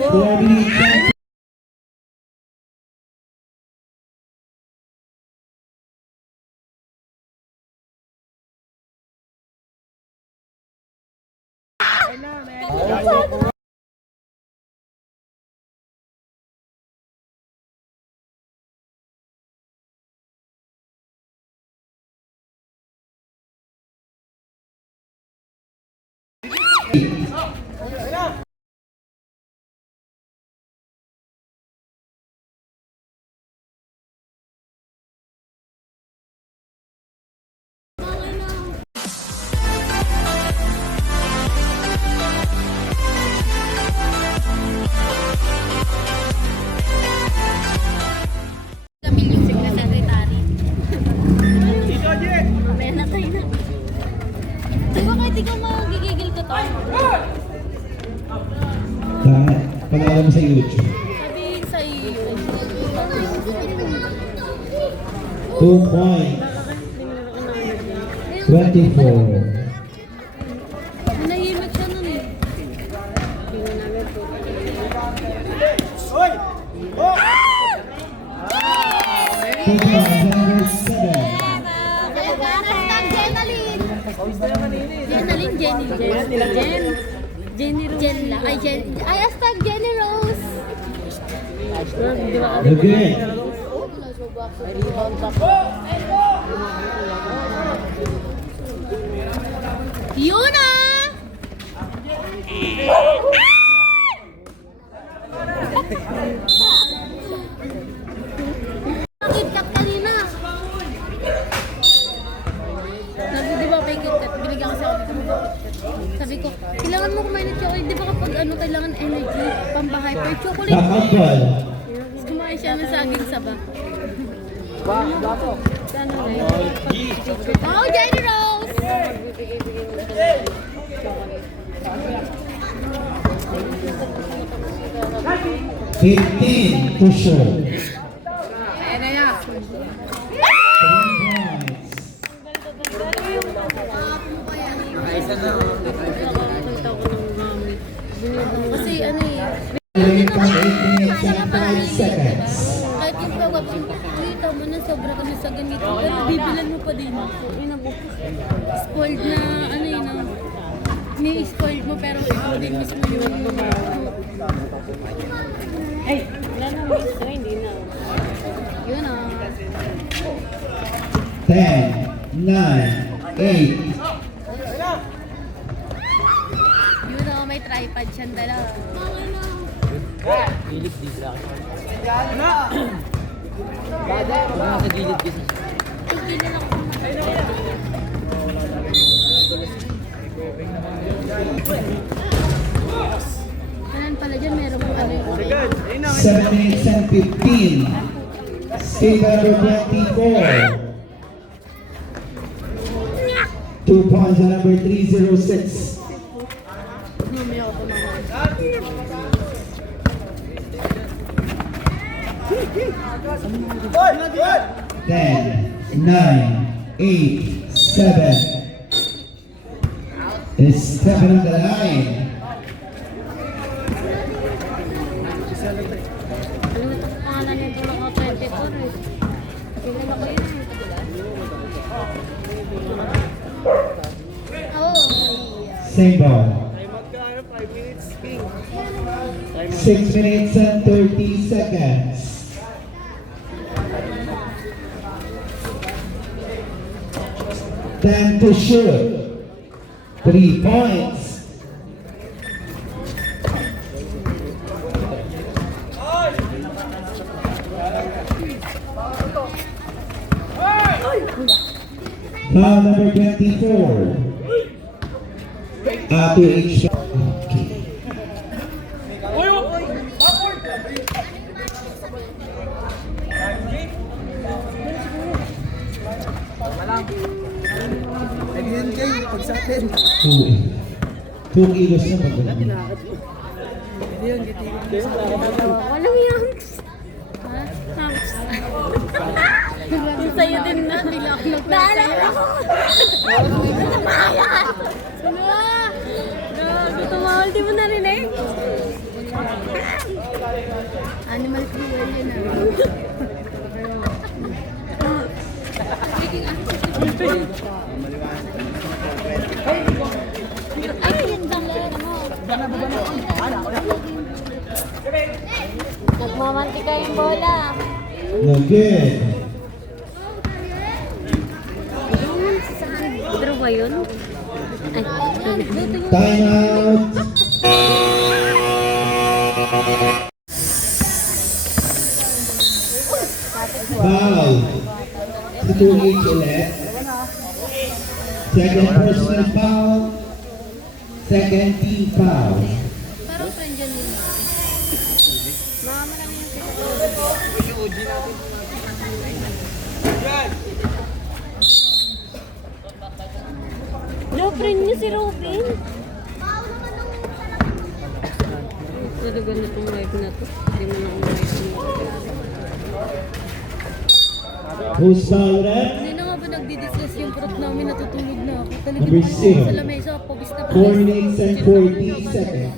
4 minutes. Pangalan mo sa YouTube. Sabihin sa iyo. 2 points. 24. Manahimik siya nun eh. Hoy! Oh! Ay, hashtag Jenny Rose. Okay. Yun ah! KitKat kanina. Sabi, di ba may KitKat? Binigyan kasi ako dito ng KitKat. Sabi ko, kailangan mo kumain ng chocolate. Di ba kapag ano, kailangan energy, pampahyper chocolate. Kakapal. Tapos kumain siya ng saging saba. Sana na yun. Oh, Jenny Rose! $15 to show. Ayan na yan. 3 points. Kasi ano eh, 8 minutes and 5 seconds. kahit yung pagwapin, kita mo na sobra kami sa ganito. Pero bibilan mo pa din. Yun ang spoiled na ano yun ang ni-spoiled mo pero ikaw din mismo yun. Ay, wala na miss na, hindi na. Yun ah. 10, 9, 8. Yun ah, may tripod siyang dala. Gilid di lang. Ano? Sa gilid kasi. Hindi na lang kanan pala dyan, meron mo ano yun. 7 minutes and 15. State number 24. 2 points on number 306. Mamaya ako naman. Hoy! Hoy! 10, 9, 8, 7. It's stepping on the line. Ano ito sa pangalan nito lang ako 24 eh. Tingnan ako yun eh. Oo. Same ball. Magkano? 5 minutes king. 6 minutes and 30 seconds. Time to shoot. 3 points. Foul number 24. To each shot. Nagyan kayo pag sa atin. 2 kilos na magaling. Hindi yan, gitigil. Walang yanks. Ha? Yanks. Yung sa'yo din na. Bila ako nagpapaya. Naalala ko. Natabayan. Ano ba? Tumawal, di mo narinig? Animal cruel yun Ay, yun lang mo. Nagmamantika yung bola. No good. Pero ba yun? Ay, Time out. Foul. Si 2H ulit. Second personal foul. Second team foul. parang friend yan yun. Mga marami yung no, friend niya si Robin. Talaga na itong live na to. Hindi mo na umayos yung Who's foul ulit? Hindi na nga ba nagdi-discuss yung prop namin, natutulog na ako. Talagang Number parang zero. sa lamesa, pabis na 4 minutes and 40 seconds.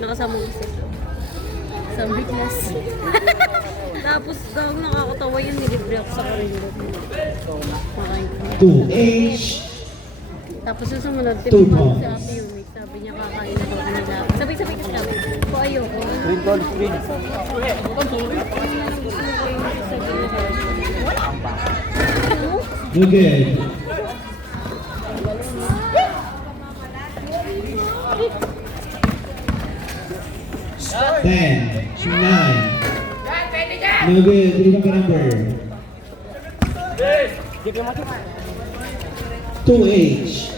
Nakasama ko siya. Sabi class. Tapos daw nakakatawa yun, nilibre ako sa karindot. Makain ko. 2H. Tapos yung sumunod, Two tinumawag si points. Ate Yumi. Sabi niya kakain na daw kami lahat. Sabay-sabay kasi kami. Ko ayoko. No good. Ten, 9. No good. Three ka number. 2H.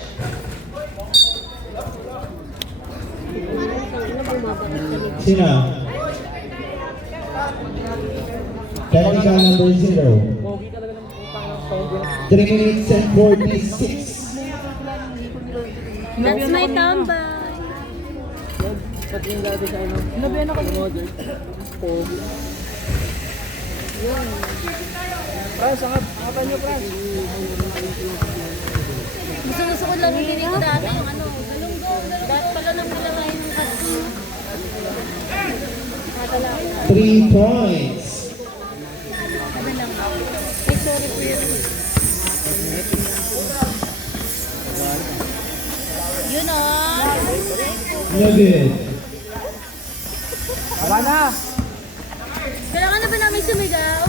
Sino? Technical number 0. 3 minutes and 46. That's my tambay. Sa tingin dati sa ano. Nabiyan ako ng model. Pogi. Frans, angapan nyo, Frans. Gusto ko lang hindi ko dati yung ano. Dahil pala nang nilagay ng kaso. 3 points. Ay, sorry po yun. Yun o. No good. Aba na! Kailangan na ba namin sumigaw?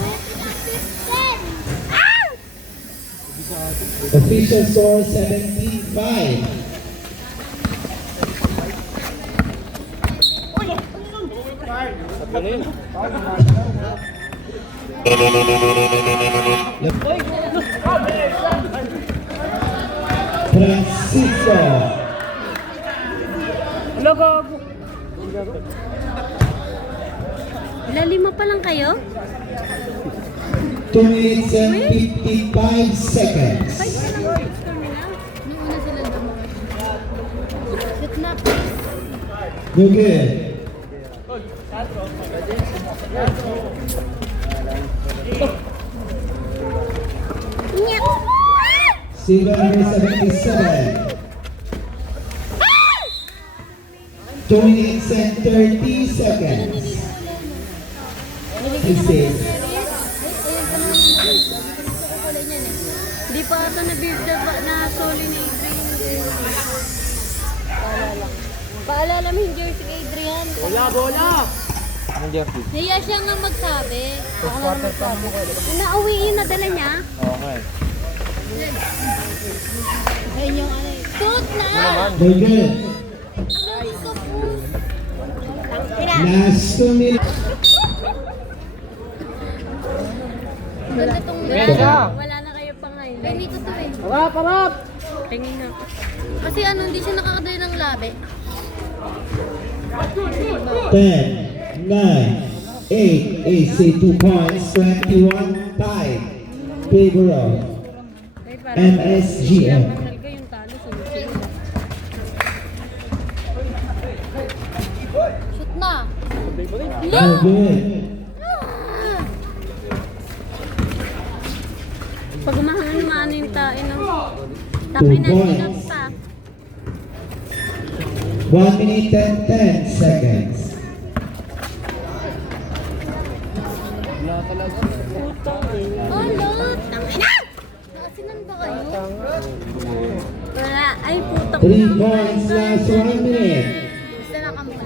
Official score 17-5. Francisco. Lalima pa lang kayo? 2 minutes and 55 seconds. Fight ka lang. Nung una sila naman. Shoot na, please. No good. Nyak! Single number 77. 2 minutes and 30 seconds. This is Di pa ito na-build na soli ni Adrian. Paalala mo yung jersey kay Adrian. Bola! Anong jersey? Naiya siya nga magsabi. Ako na magsabi. Nauwi yun, nadala niya. Okay. Ayun yung ano eh. Shoot na! no good. Ay, ko po. Last 2 minutes. Ganda tong Ganda. wala na kayo pa ngayon. Ganito to eh. Harap, harap! Tingin na. Kasi ano, hindi siya nakakadali ng labi. 10, 9, 8, AC 2 points, 21 tie. Favor of Ay, parang MSGM. mahal ka yung talo. Sunod-sunod. Shoot na! No good. Pag umahang yung tae ng tapay na sinap pa. 1 minute and 10 seconds. 3 points, last 1 minute. Basta nakamulit.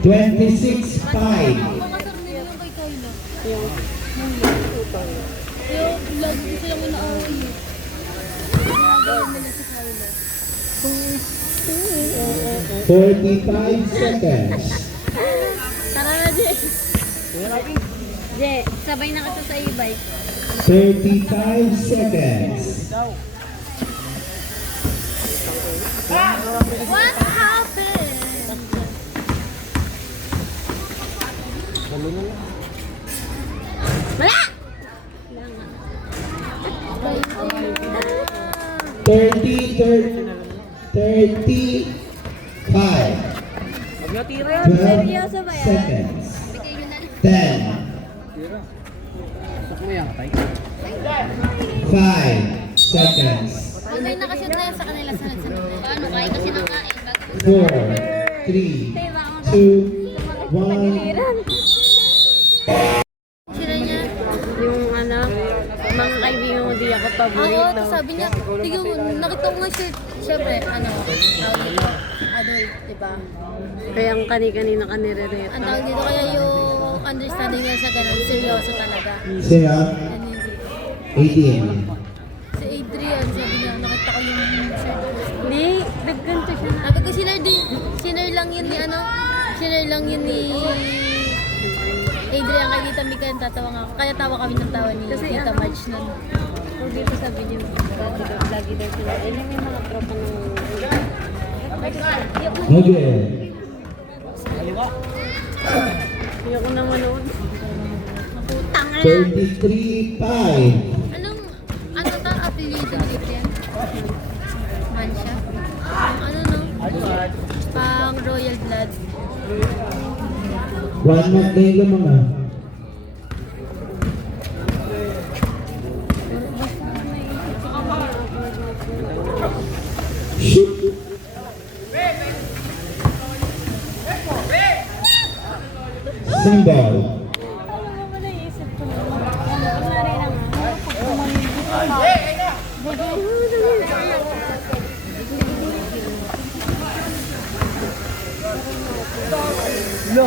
26-5. Makasar nila yung kay Kyla. Kaya lagi ko silang inaaway eh. Ginagawa nila si Kyla. 45 seconds. Tara na, Je. Je, sabay na kita sa e-bike. 35 seconds. What happened? Wala! 35. Huwag niyo tira yan. 12 seconds. 10, Gusto mo yan, tay? 5 seconds. Sabay nakashoot na yan sa kanila sa ano, kaya kasi nakain. 4, 3, 2, 1. Sila niya. Yung ano, mga kaibigan ko di ako Oo, paborito. tapos sabi niya, tignan mo, nakita ko nga shirt. Siyempre, ano, adult, diba? Kaya ang kani-kanina ka nire-rate. Ang tawag dito, kaya yung understanding niya sa ganun, seryoso talaga. Sino? Yan hindi. 18. Si Adrian, sabi niya, nakita ko yung shirt. Hindi, nagganto siya. Sabi ko, sinare lang yun ni ano, sinare lang yun ni Adrian kay Tita Mika, tatawa nga. Kaya tawa kami ng tawa ni Kasi Tita ano, Marge nun. Kung dito sabi niyo, lagi daw sila. Eh, yung mga tropa ng... Okay. Ayoko na manood. Putang na. 33-5. Ano ta, apelido dito yan? Man siya? Ano no? Pang royal blood. 1 month na yung mga. Shoot. Single. Alam mo, naisip ko na. Kunwari lang ah. Pag tumanin dito na.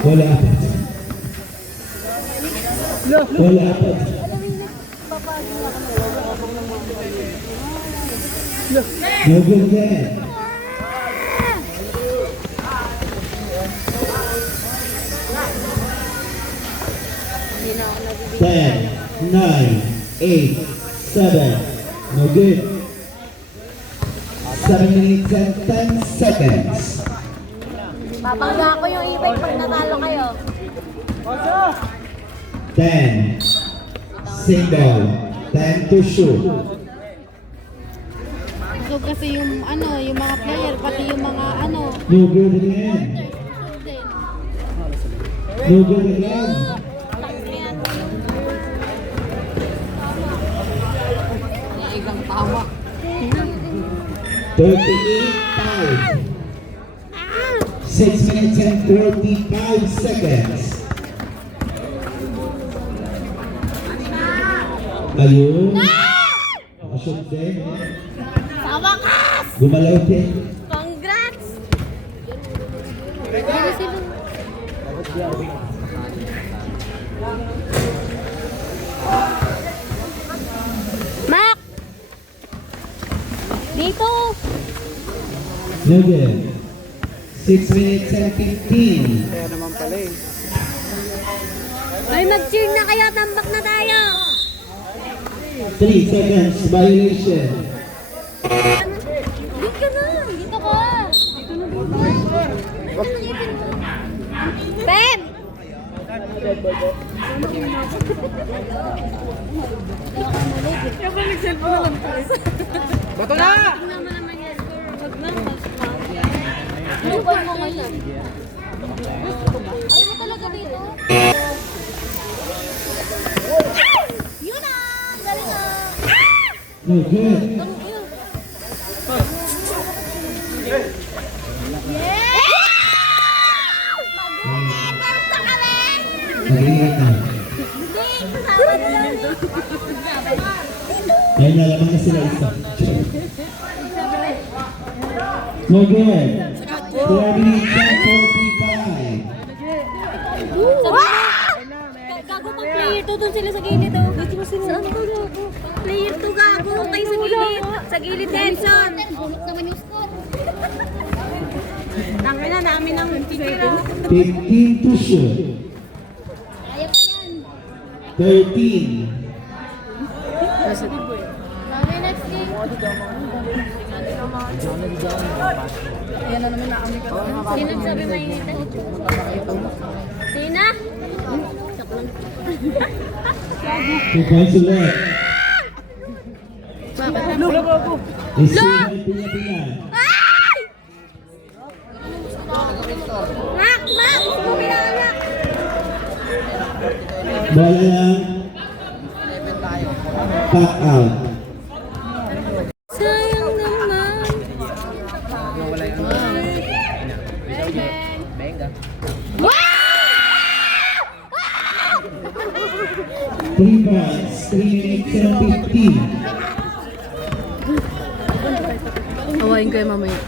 Wala apat. Wala apat. No good yan. Hindi na ako nabibigyan. 10, 9, 8, 7. No good. 7 minutes and 10 seconds. Papangga ko yung e-bike pag natalo kayo. 10. Single. 10 to shoot. So kasi yung ano, yung mga player, pati yung mga ano, No good again. No good again. 38-5. 6 minutes and 45 seconds. Ayun. Nakashoot din. sa wakas! Gumalaw din. Congrats! Ano sila? Mac! Dito! No good. 6 minutes and 15. Kaya naman pala eh. Ay, mag-cheer na kayo! Tambak na tayo! 3 seconds violation. Dito ka na! Dito ka! Dito na dito. Pep! Bato na! Tingnan mo naman yan. Wag na, Lupal mo ngayon. Ayaw mo talaga dito. Yun na! Galing na! No good. Nag-iingat na. Ayun na, lamang na sila isa. No good. 47-45. Gago pa player 2 doon sila sa gilid oh. Dito mo sila. Saan ko gago? Player 2 gago. Tayo sa gilid. Sa gilid Henson. Bulok naman yung score. Tangin na namin ang titira. 15 to shoot. Kaya pa yan. 13. Mami, next game. Yan na naman namin ka. Sino sabi mainitan? Tina? 2 points left. Gago. Receive ang Pila-Pila. Mak! Mak! Bumilala! Bola lang. Back out. Sayang naman. Benga. 3 points. 3 minutes and 15. Hawain ko yung mamaya.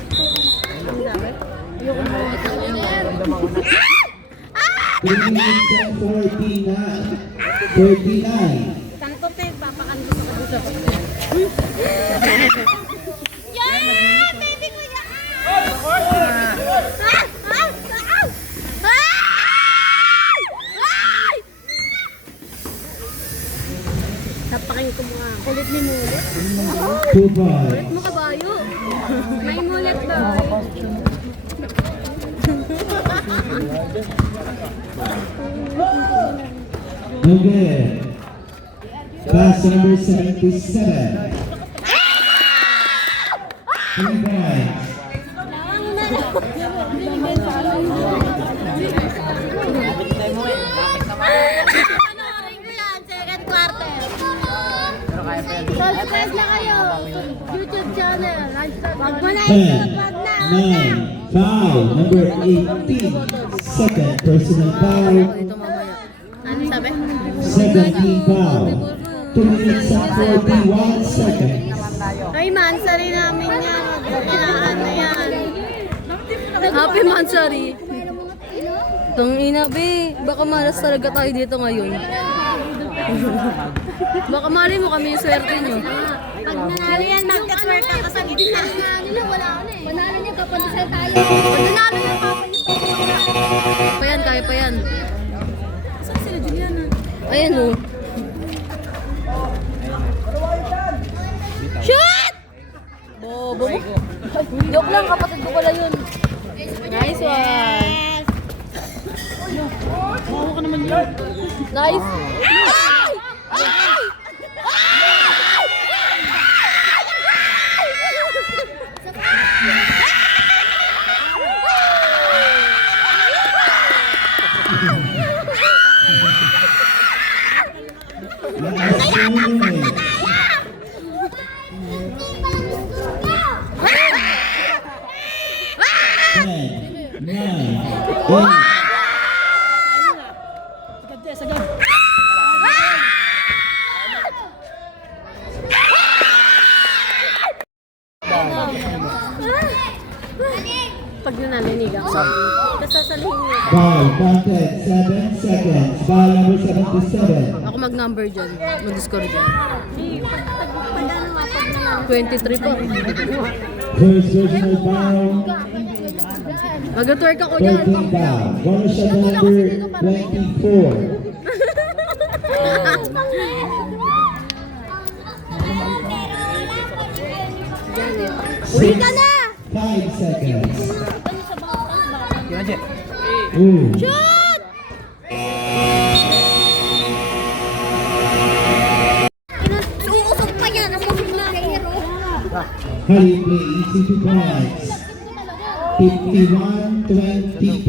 3 minutes and 39. Tangkot eh, papakando sa kabuso. Yan! Baby ko yan! Tapakin ko mga kulit ni Mulit. 2 points. Kulit mo kabayo. May mulit ba? No good. Pass number 77. 3 points. Panoorin ko yan, second quarter. Subscribe na kayo. YouTube channel. Wag mo na 10, i-vlog, wag na. 9, foul. Number 18. Second personal foul. Ito mamaya. Ano sabi? 17 foul. 2 minutes and 41 seconds. Ay, mansari namin yan. Kinaan na yan. Happy mansari. Tangina, be. Baka malas talaga tayo dito ngayon. Baka mali mo kami yung swerte nyo. Pag nanalo yan, magka-swerte ka sa gitna. Nila, wala na eh. Panalo niya, kapandasal tayo. Pag nanalo niya, Kaya pa yan, kaya pa yan. Saan sila, Juliana? Ayan o. Shoot! Bobo mo. Joke lang, kapatid ko pala yun. Nice one. Mawa ka naman yun. Nice. Ay! Ay! Last 2 minutes. 10, 9, 8. Pag nananinig ako, kasasalihin niyo. Ball, counted 7 seconds. Ball number 77. Ako mag-number dyan. Mag-score dyan. 23 pa. First personal foul. Mag-twerk ako dyan. 14 foul. Bonus shot number 24. Uwi ka na! 5 seconds. Yun aja. Ooh. Shoot! Uusog pa yan. Ang mga player, oh. Hurry play, easy 2 points. 51-25.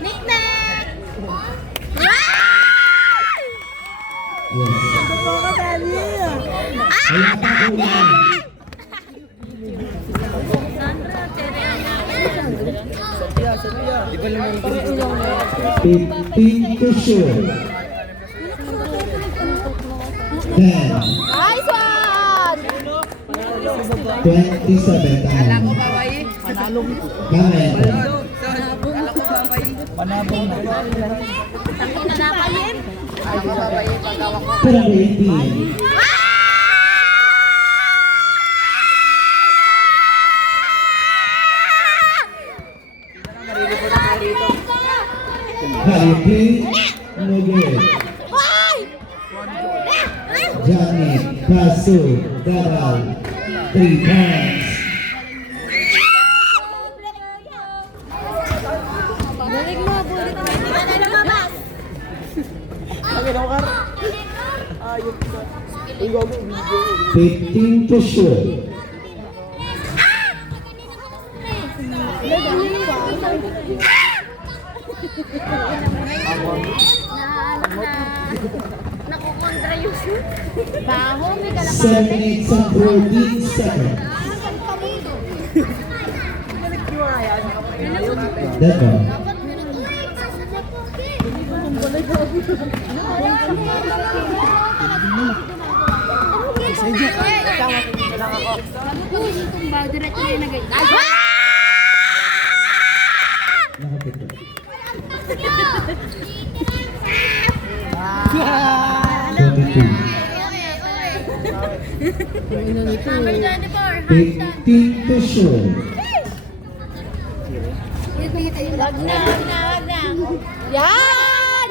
Nick-nack! Yes. Wala pa ko yan. Sandra, Tere, Asan mo yan? Di ba naman Parang ilang na. 15 to shoot. 10, Nice one! 27 tayo. Kamen. Panabong na. Para 18. Haripin, no good. Janet, Kasu, Daral, 3 points. Balik mo, bulit mo. Hindi ka na lumabas. Sabi na ko kar. Ayop ka. Ang gago, video. 15 to shoot. Nakukontra yung shoot. Baho, may 7 minutes and 14 seconds. That's all. Nakapito. 22. 15 to shoot. Wag na. Yan!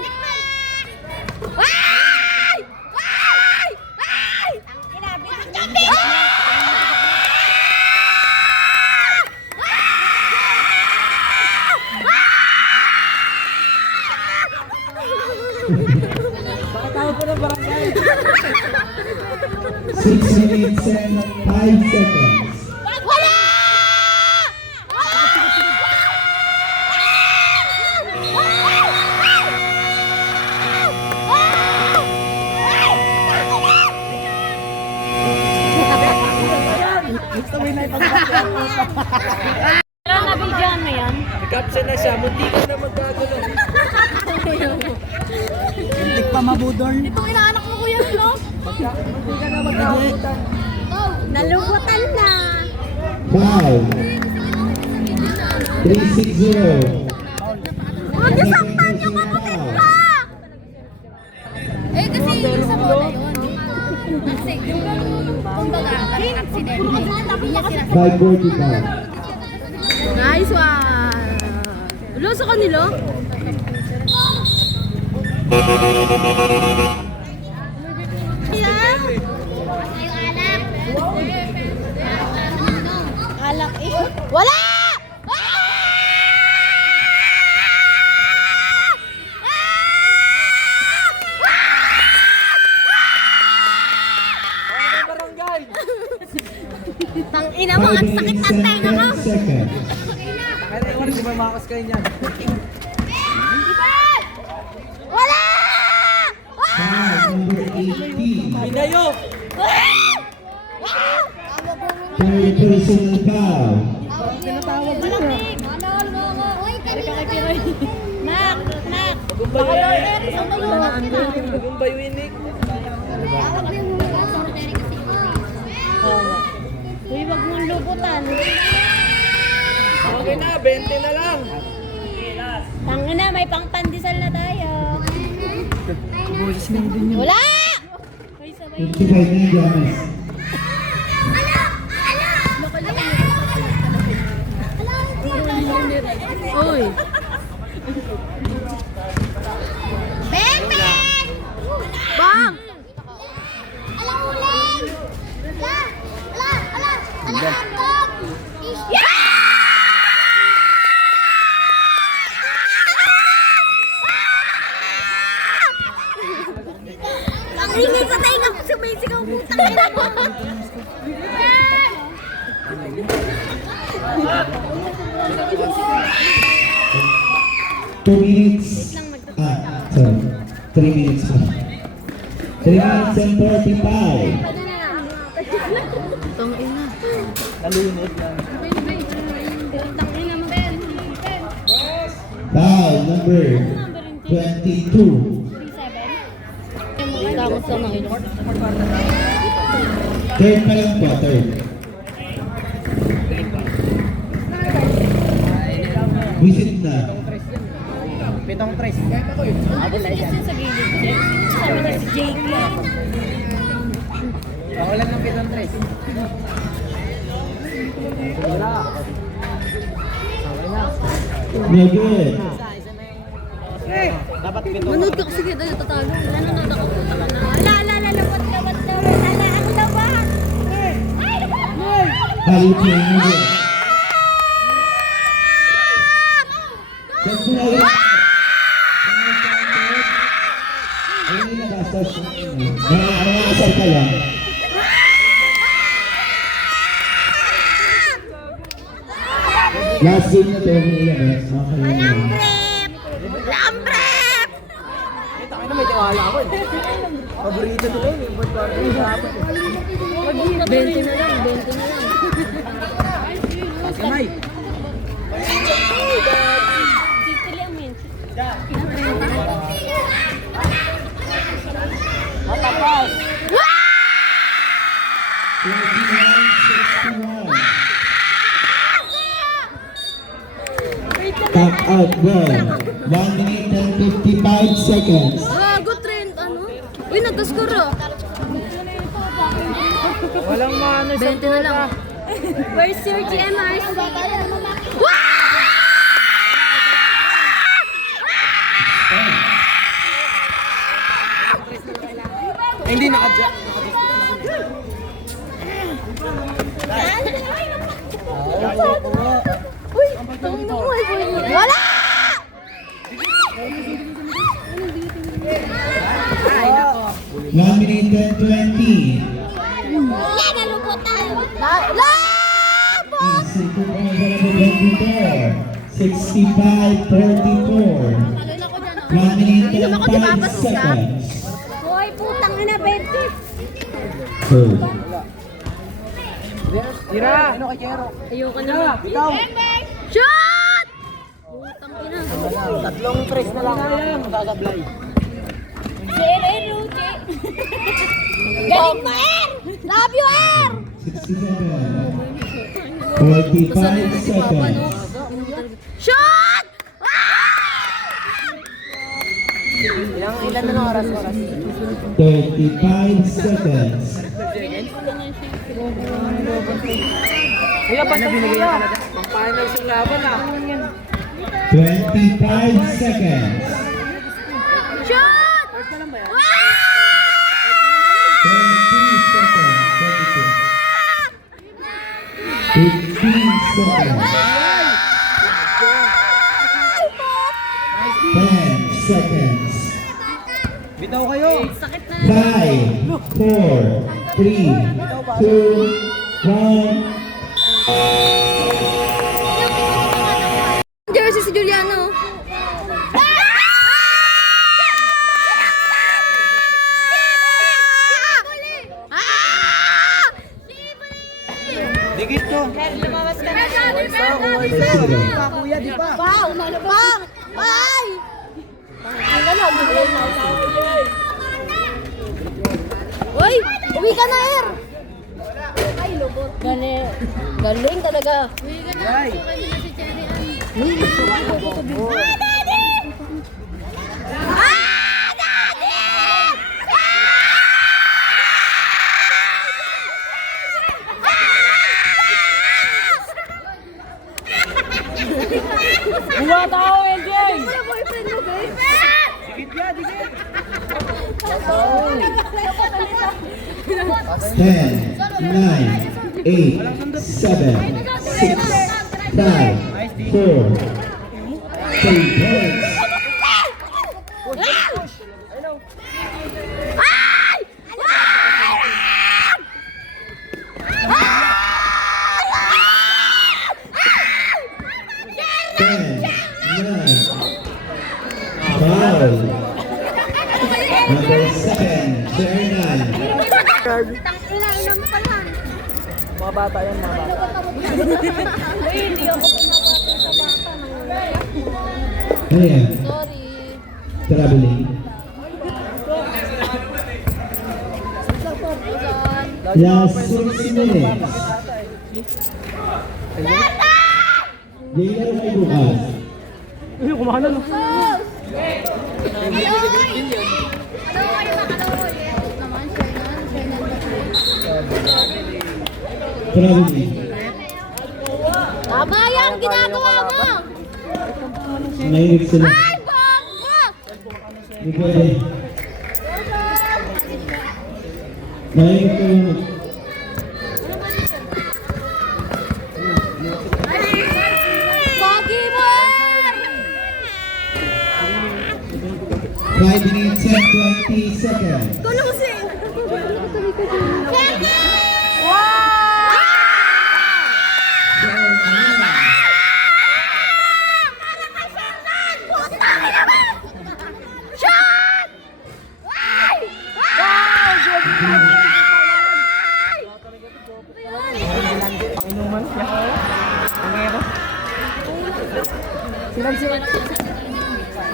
Ay! Ay! Ay! Tawag ko ng barangay. 6 minutes and 5 seconds. Wala! Sabay na ipagpapyan. Pero nabidyan mo yan? Caption na siya, munti ka na magkagano. Hindi pa mabudol. Itong inaanak mo kuya, no? Munti ka na magkakutan. Nalubutan na. 5, 3-6-0. Huwag niyo saktan yung kapatid ko! Eh, kasi yung sa bola yun. Kasi yung kumbaga, parang accident. Hindi niya sinasabi. 5:45. Nice one! Ulo sa kanila? Alak eh. Wala! Barangay! Tangina mo, ang 5 sakit minutes ang and tenga mo! 10 seconds. Kaya na yung di ba makakas kayo niyan? Wala! Foul number 18. Pinayo! Third personal foul. Nak! Nak! Magumbay winik. Uy, wag mong lubutan. Okay na, 20 na lang. Tangina, may pangpandesal na tayo. Boses na din yun. Wala! 55 na James. Uy! Ben! Ben! Bang! Alam uling! Ala! Ang ingay sa tayo nga sumisigaw putang ina mo! Two minutes. Sorry. 3 minutes pa. 3 minutes and 45. Tang ina. Nalunod yan. Tang ina mo, Ben. Foul number 22. Tapos lang ng ilong. Third pa lang po, third. Visit na. Pitong tres. Sa gilid. Sabi niya si Jake. Pakulan ng pitong tres. Wala. No good. Dapat pitong. Manood ka kasi kita yung tatalo. Nanonood ako. Lawat. Ako daw ba? Value play no good. Check mo na ulit. Ayun na bastos. Nakakasal ka lang. Last game na to, umiilan eh. Ito na may tiwala ako. Paborito nila yun. Yung pagkakita yung hapon. 20 na lang, 20 na lang. Kamay. Dito lang yun. Matapos. 29-61. Tap out ball. 1 minute and 55 seconds. Gago, trend, ano? Uy, nagka-score ah. Walang maano 20 na lang. Where's your GMRC? Hindi nakadya. Uy, tangin mo eh. Wala! Ay, nako. 1 minute and 20. Easy to number 65-44. 1 minute and 5 seconds. Hoy, putang ina, 20. Third. Tira. Ano kay Jero? Ayoko na. Ikaw. Shot! Putang ina. Tatlong tres na lang. Magsasablay. Jere, Ruche. Galing mo, Er! Love you, Er! 67. 45 Basta rin si Papa, no? seconds. Shot! Ilan na oras? 35 seconds. Kuya, basta binigay na talaga. Pang-final sa laban ah. 25 seconds. Shot! 20 seconds. 15 seconds. 10 seconds. Bitaw kayo. 5, 4, 3, 2, 1. Jersey si Juliano. Dikit ko. Kuya, di ba? Wow, malabang! Ay! Uy, uwi ka na, Er. Ay, lubot. Galing talaga. Ay. Buwa tao, LJ! Wala boyfriend mo, babe? Dikit ya, dikit. 10, 9, 8, 7, 6, 5, 4, 3 points. Foul. Number 7, Ferdinand. Ina mo pala. Mga bata yan, mga bata. Uy, hindi ako pumapatay sa bata. Ano yan? Sorry. Traveling. Last 6 minutes. Gaylaro kayo bukas. Uy, kumahan na no. Traveling. Tama yan, ginagawa mo! Nainip sila. Ay, bongga! Hindi pwede. Nainip ko lang. Pogi mo! 5 minutes and 20 seconds. Kulusing! Painuman siya. Ang ero. Sila.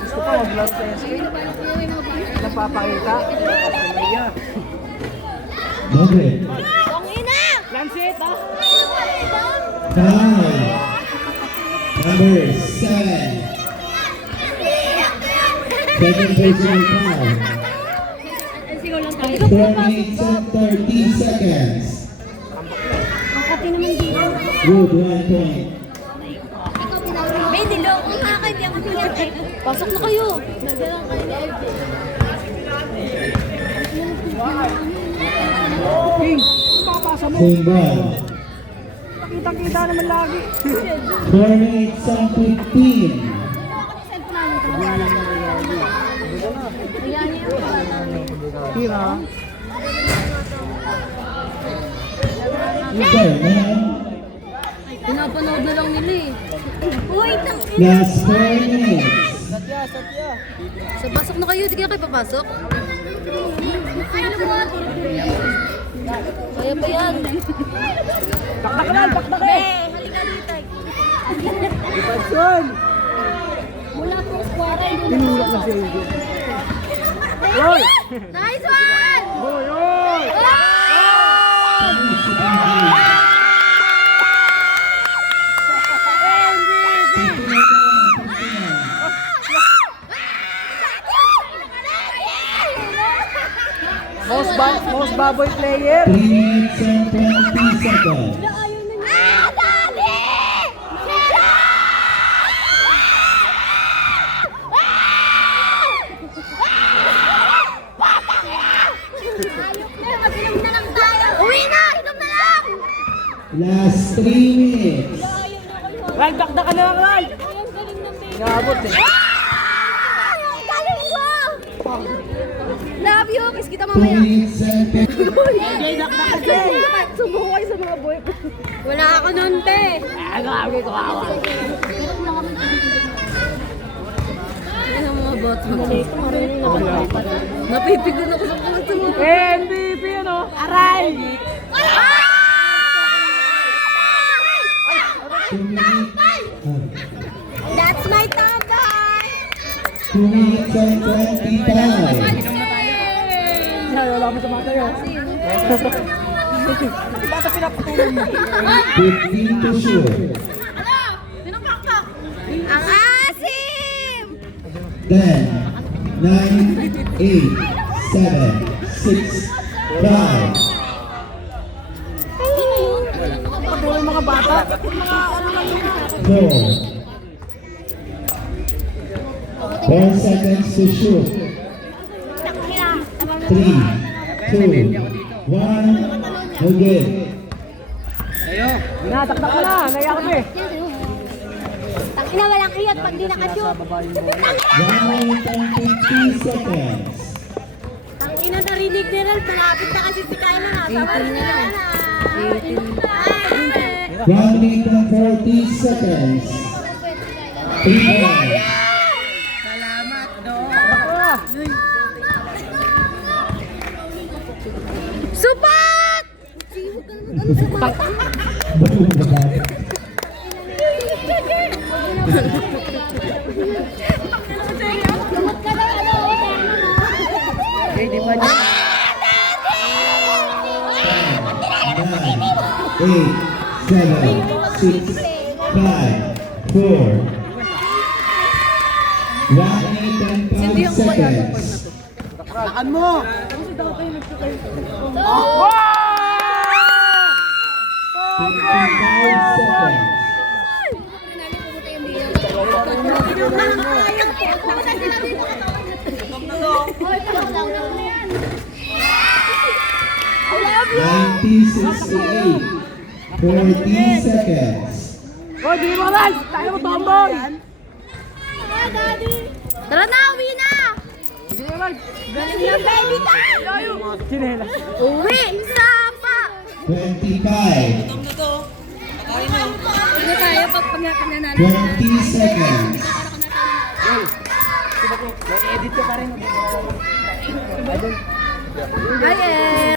Gusto ko mag-vlog sa iyo. Napapakita. Dobre. Tangina! Transit ha? 5. Number 7. Second personal foul. 4 minutes and 30 seconds. Good, 1 point. May niloko nga kayo, di ako pinatay. Pasok na kayo. Nagalang kayo ni LJ. King, papasa mo. Same ball. Kitang-kita naman lagi. 4 minutes and 15. Tira. Ito, man. Pinapanood na lang nila eh. Uy, Last 4 minutes. Satya. So, pasok na kayo. Di kaya kayo papasok? Kaya pa yan. Takdakan! Halika dito. Ipagsun! Mula po square. Tinulak na siya yun. Yoy! Nice one! Yoy! Most baboy player. 3 minutes and 20 seconds. Uwi na! Inom na lang! Last 3 minutes. Ral, dakdakan na lang, Ral! Nabot eh. Galing mo! Love you! Kiss kita 2 mamaya. minutes and 10. Sumukay sa mga boy. Wala ako nun, te. Grabe ko awa. Yan ang mga bata. Napipigon ako sa puso mo. MVP ano? Aray! 2 minutes. That's my tambay! 2 minutes and 25. Wala mo sa mga tayo. Bata pinapatuloy mo. 15 to shoot. Ang asim! 10, 9, 8, 7, 6, 5. Patuloy mga bata. 4 seconds to shoot. 3, 2, 1. Okay. Nataktak mo na. Naiyak mo eh. Tangina, walang iyot pag di nakashoot. 1 minute and 50 seconds. Tangina, narinig ni Ralph. Malapit na kasi si Kyla na. Sabar na lang. 1 minute and 40 seconds. 3 points. Supat! Boom. 8, 7, 6, 5, 4. 1 minute and 5 seconds. Takan mo! Oh! 55 seconds. I love you! 1968. 40 seconds. Hoy, di mo lang! Tayo mo, tomboy! Tara na, uwi na! Di mo lang! Galing na, baby ka! Mga chinela. Uwi! Sapa! 25. Ano tayo pag pangyatan na 20 seconds. May edit ka pa rin. Hi,